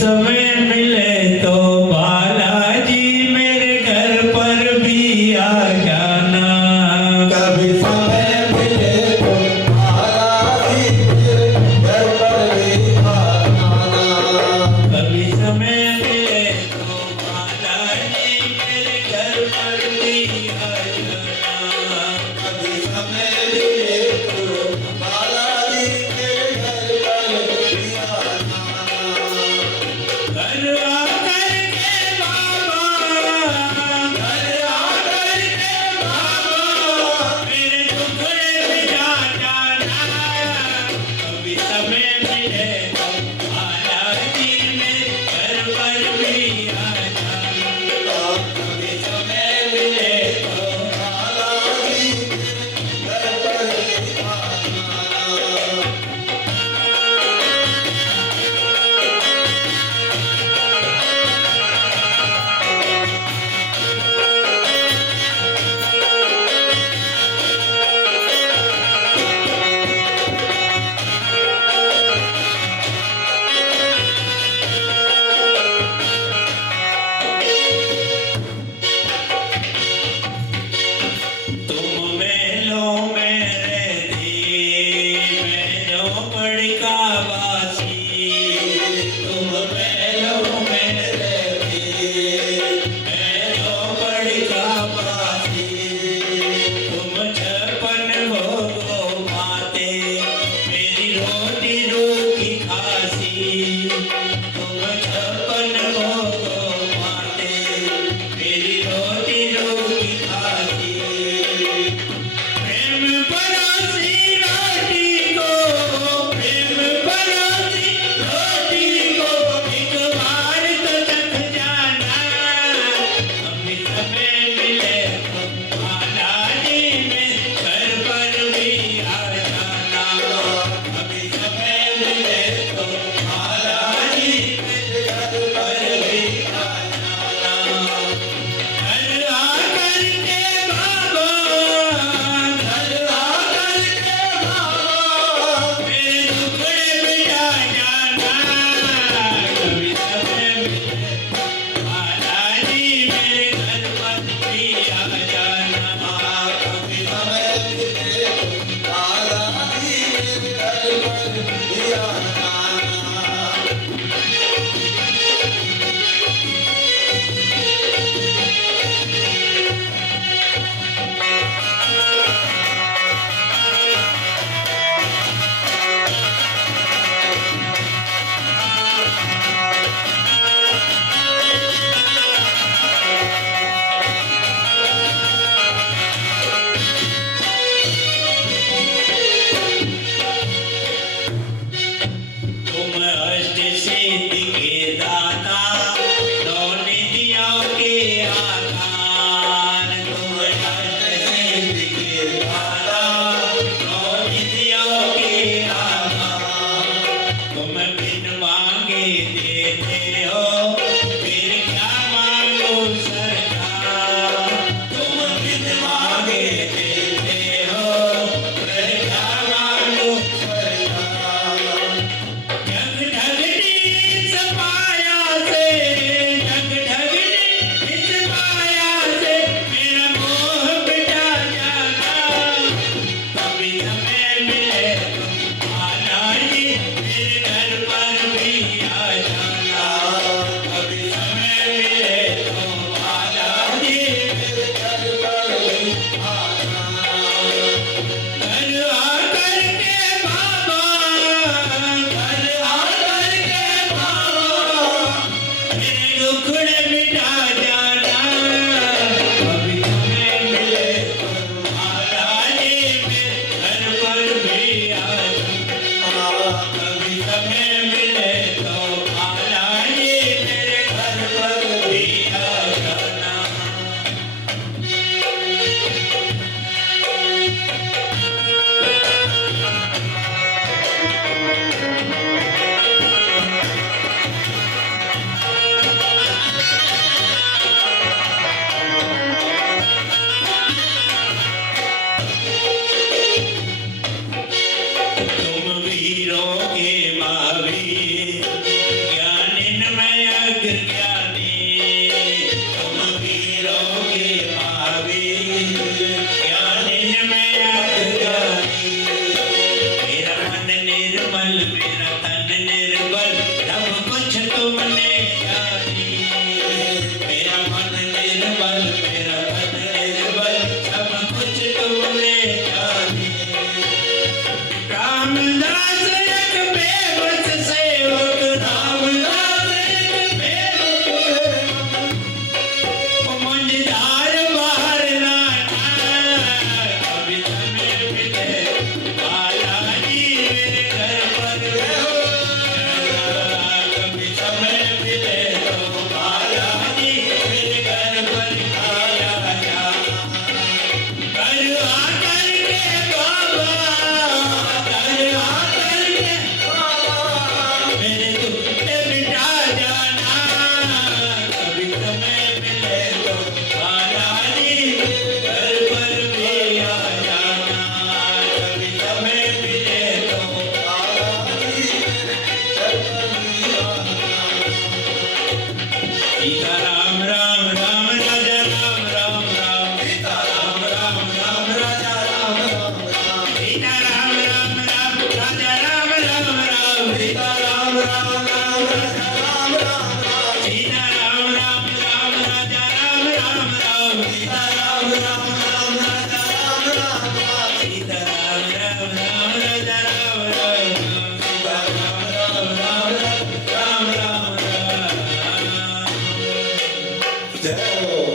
समय मिले तो बालाजी मेरे घर पर भी आ जाना। कभी समय मिले तो बालाजी मेरे घर पर भी आ जाना। कभी समय मिले तो बालाजी मेरे घर पर भी आ जाना। कभी समय मिले तो बालाजी मेरे घर पर भी आ जाना। घर आकर के बाबा, घर आकर के बाबा मेरे टुकड़े मिटा जाना। कभी समय मिले तो बालाजी मेरे घर पर भी आ जाना। कभी समय मिले तो बालाजी मेरे घर पर भी आ जाना। तुम मेलों में रहती, मैं झोपड़ी का वासी। तुम मेलों में रहती, मैं झोपड़ी का वासी। तुम छप्पन भोगों माते, मेरी रोटी रूखी खासी। तुम छप्पन भोगों माते, मेरी रोटी रूखी खासी। प्रेम परोसी रोटी को, प्रेम परोसी रोटी को एक बार तो चख जाना। कभी समय मिले